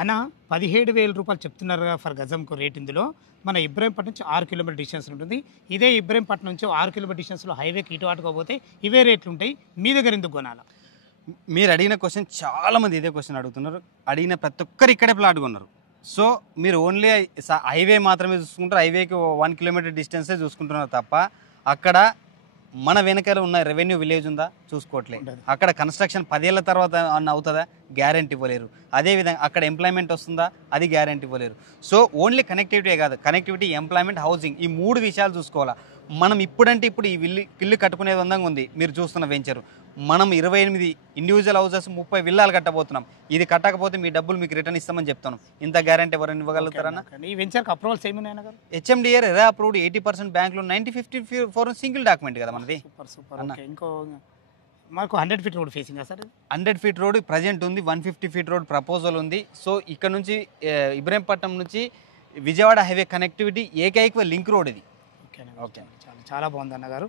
అన్న 17,000 రూపాయలు చెప్తున్నారు ఫర్ గజంకు రేట్ ఇందులో. మన ఇబ్రహీంపట్నం నుంచి 6 కిలోమీటర్ డిస్టెన్స్ ఉంటుంది. ఇదే ఇబ్రహీంపట్నం నుంచి 6 కిలోమీటర్ డిస్టెన్స్‌లో హైవేకి ఇటు అటుగా పోతే ఇవే రేట్లు ఉంటాయి. మీ దగ్గర ఎందుకు కొనాలా? మీరు అడిగిన క్వశ్చన్ చాలామంది ఇదే క్వశ్చన్ అడుగుతున్నారు. అడిగిన ప్రతి ఒక్కరు ఇక్కడే ప్లాట్ కొన్నారు. సో మీరు ఓన్లీ హైవే మాత్రమే చూసుకుంటారు. హైవేకి 1 కిలోమీటర్ డిస్టెన్సే చూసుకుంటున్నారు తప్ప అక్కడ మన వెనకాల ఉన్న రెవెన్యూ విలేజ్ ఉందా చూసుకోవట్లేదు. అక్కడ కన్స్ట్రక్షన్ 10 ఏళ్ల తర్వాత అన్న అవుతుందా, గ్యారెంటీ ఇవ్వలేరు. అదేవిధంగా అక్కడ ఎంప్లాయ్మెంట్ వస్తుందా, అది గ్యారెంటీ ఇవ్వలేరు. సో ఓన్లీ కనెక్టివిటీ కాదు, కనెక్టివిటీ, ఎంప్లాయ్మెంట్, హౌసింగ్, ఈ 3 విషయాలు చూసుకోవాలా. మనం ఇప్పుడంటే ఇప్పుడు ఈ ఇల్లు కట్టుకునే విధంగా ఉంది. మీరు చూస్తున్న వెంచరు మనం 28 ఇండివిజువల్ హౌసెస్ 30 విల్లాలు కట్టబోతున్నాం. ఇది కట్టకపోతే మీ డబ్బులు మీకు రిటర్న్ ఇస్తామని చెప్తాను. ఇంత గ్యారెంటీ ఎవరైనా ఇవ్వగలుగుతారన్నా? ఈ వెంచర్కి అప్రూవల్స్ ఏమున్నాయన్న గారు? హెచ్ఎండిఆర్ ఎరా అప్రూవ్డ్ 80% బ్యాంకులు, 90-54 సింగిల్ డాక్యుమెంట్ కదా మనది. సూపర్. ఓకే, ఇంకో మాకు 100 feet road facing sir? 100 feet road present ఉంది. 150 ఫీట్ రోడ్ ప్రపోజల్ ఉంది. సో ఇక్కడ నుంచి ఇబ్రహీంపట్నం నుంచి విజయవాడ హైవే కనెక్టివిటీ ఏకైక లింక్ రోడ్ ఇది. ఓకే, చాలా చాలా బాగుంది అన్నగారు.